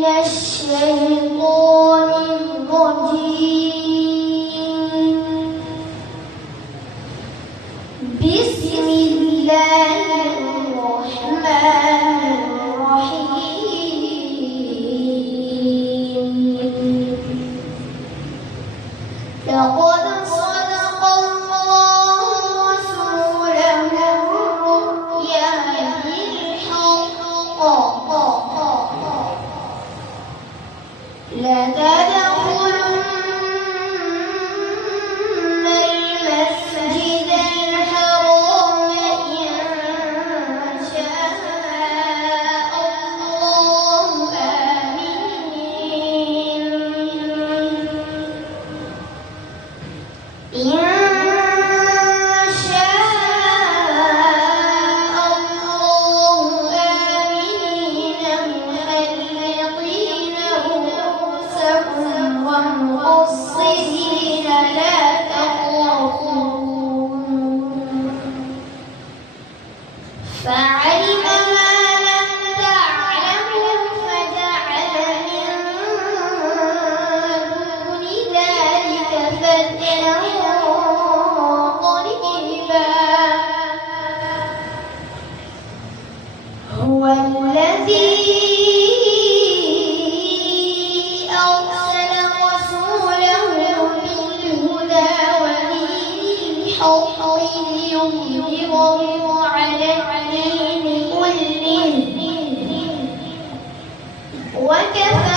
من الشيطان الرجيم. بسم الله الرحمن الرحيم. لقد صدق الله رسوله الرؤيا بالحق لتدخلن المسجد الحرام إن شاء الله آمنين. ومقصرين لا تخافون فعلم ما لم تعلموا فجعل من دون ذلك فتحا قريبا. هو الذي ليظهره على الدين كله وكفى